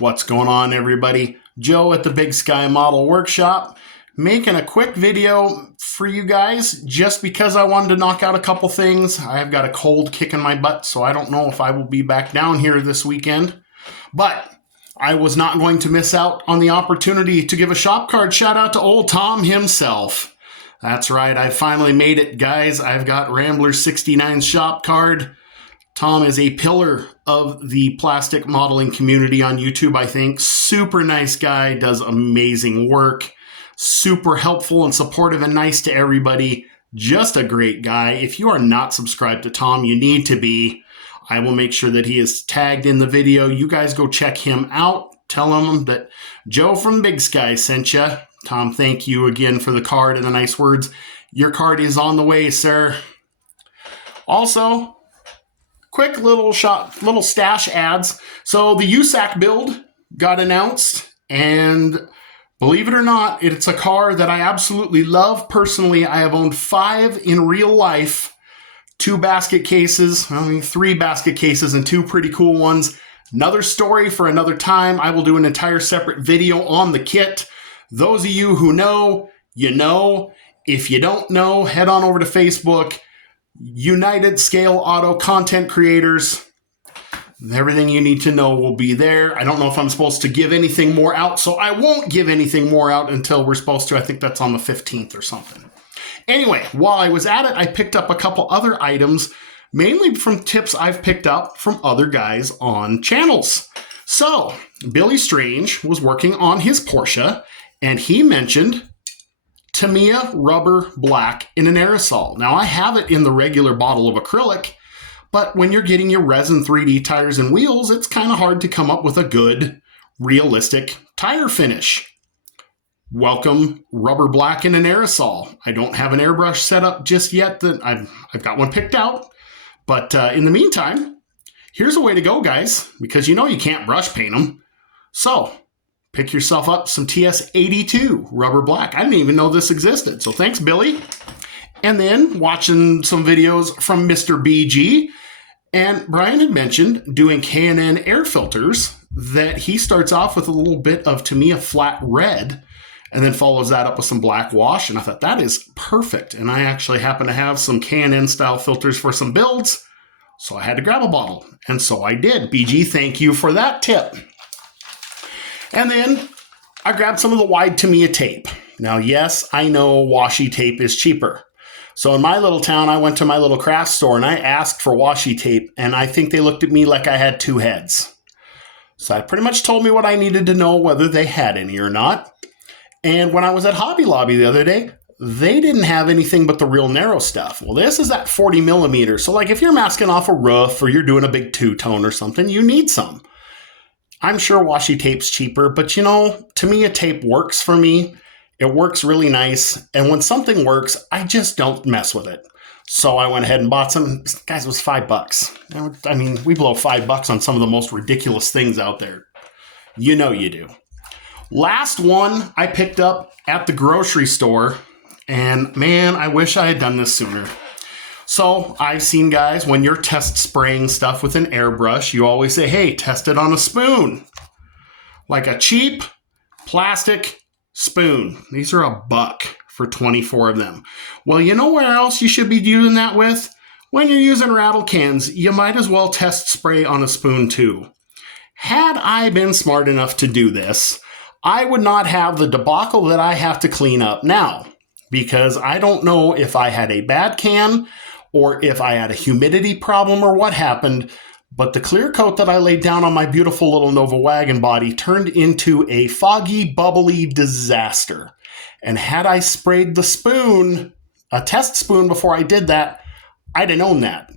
What's going on, everybody? Joe at the Big Sky Model Workshop, making a quick video for you guys just because I wanted to knock out a couple things. I've got a cold kicking my butt, so I don't know if I will be back down here this weekend. But I was not going to miss out on the opportunity to give a shop card shout out to old Tom himself. That's right, I finally made it, guys. I've got Rambler 69's shop card. Tom is a pillar of the plastic modeling community on YouTube, I think. Super nice guy, does amazing work. Super helpful and supportive and nice to everybody. Just a great guy. If you are not subscribed to Tom, you need to be. I will make sure that he is tagged in the video. You guys go check him out. Tell him that Joe from Big Sky sent you. Tom, thank you again for the card and the nice words. Your card is on the way, sir. Also, quick little stash ads. So the USAC build got announced, and believe it or not, it's a car that I absolutely love. Personally, I have owned 5 in real life, 2 basket cases, 3 basket cases and 2 pretty cool ones. Another story for another time. I will do an entire separate video on the kit. Those of you who know, you know. If you don't know, head on over to Facebook. United Scale Auto Content Creators. Everything you need to know will be there. I don't know if I'm supposed to give anything more out, so I won't give anything more out until we're supposed to. I think that's on the 15th or something. Anyway, while I was at it, I picked up a couple other items, mainly from tips I've picked up from other guys on channels. So, Billy Strange was working on his Porsche, and he mentioned Tamiya Rubber Black in an aerosol. Now, I have it in the regular bottle of acrylic, but when you're getting your resin 3D tires and wheels, it's kind of hard to come up with a good, realistic tire finish. Welcome, Rubber Black in an aerosol. I don't have an airbrush set up just yet. That I've got one picked out. But in the meantime, here's a way to go, guys, because you know you can't brush paint them. So, pick yourself up some TS82 Rubber Black. I didn't even know this existed, so thanks, Billy. And then watching some videos from Mr. BG. And Brian had mentioned doing K&N air filters that he starts off with a little bit of Tamiya Flat Red and then follows that up with some black wash. And I thought that is perfect. And I actually happen to have some K&N style filters for some builds, so I had to grab a bottle. And so I did. BG, thank you for that tip. And then I grabbed some of the wide Tamiya tape. Now, yes, I know washi tape is cheaper. So in my little town, I went to my little craft store and I asked for washi tape, and I think they looked at me like I had 2 heads. So that pretty much told me what I needed to know, whether they had any or not. And when I was at Hobby Lobby the other day, they didn't have anything but the real narrow stuff. Well, this is at 40 millimeters. So like if you're masking off a roof or you're doing a big 2-tone or something, you need some. I'm sure washi tape's cheaper, but you know, Tamiya tape works for me. It works really nice. And when something works, I just don't mess with it. So I went ahead and bought some. Guys, it was $5. I mean, we blow $5 on some of the most ridiculous things out there. You know you do. Last one I picked up at the grocery store. And man, I wish I had done this sooner. So I've seen guys, when you're test spraying stuff with an airbrush, you always say, hey, test it on a spoon. Like a cheap plastic spoon. These are $1 for 24 of them. Well, you know where else you should be doing that with? When you're using rattle cans, you might as well test spray on a spoon too. Had I been smart enough to do this, I would not have the debacle that I have to clean up now, because I don't know if I had a bad can or if I had a humidity problem or what happened, but the clear coat that I laid down on my beautiful little Nova wagon body turned into a foggy, bubbly disaster. And had I sprayed the spoon, a test spoon, before I did that, I'd have known that.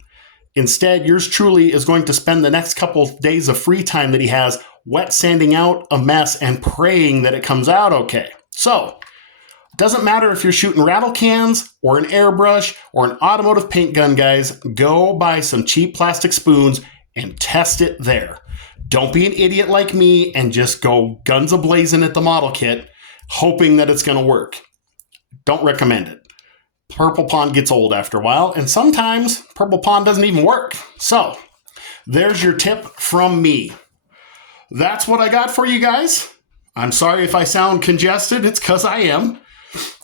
Instead, yours truly is going to spend the next couple of days of free time that he has wet sanding out a mess and praying that it comes out okay. So, it doesn't matter if you're shooting rattle cans or an airbrush or an automotive paint gun, guys. Go buy some cheap plastic spoons and test it there. Don't be an idiot like me and just go guns a-blazing at the model kit, hoping that it's going to work. Don't recommend it. Purple Pond gets old after a while, and sometimes Purple Pond doesn't even work. So, there's your tip from me. that's what I got for you guys. I'm sorry if I sound congested. It's because I am.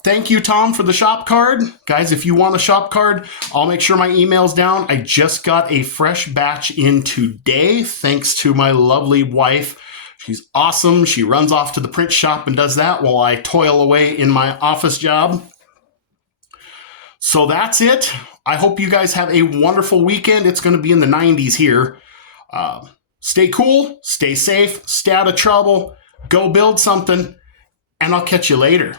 Thank you, Tom, for the shop card. Guys, if you want a shop card, I'll make sure my email's down. I just got a fresh batch in today, thanks to my lovely wife. She's awesome. She runs off to the print shop and does that while I toil away in my office job. So that's it. I hope you guys have a wonderful weekend. It's going to be in the 90s here. Stay cool, stay safe, stay out of trouble, go build something, and I'll catch you later.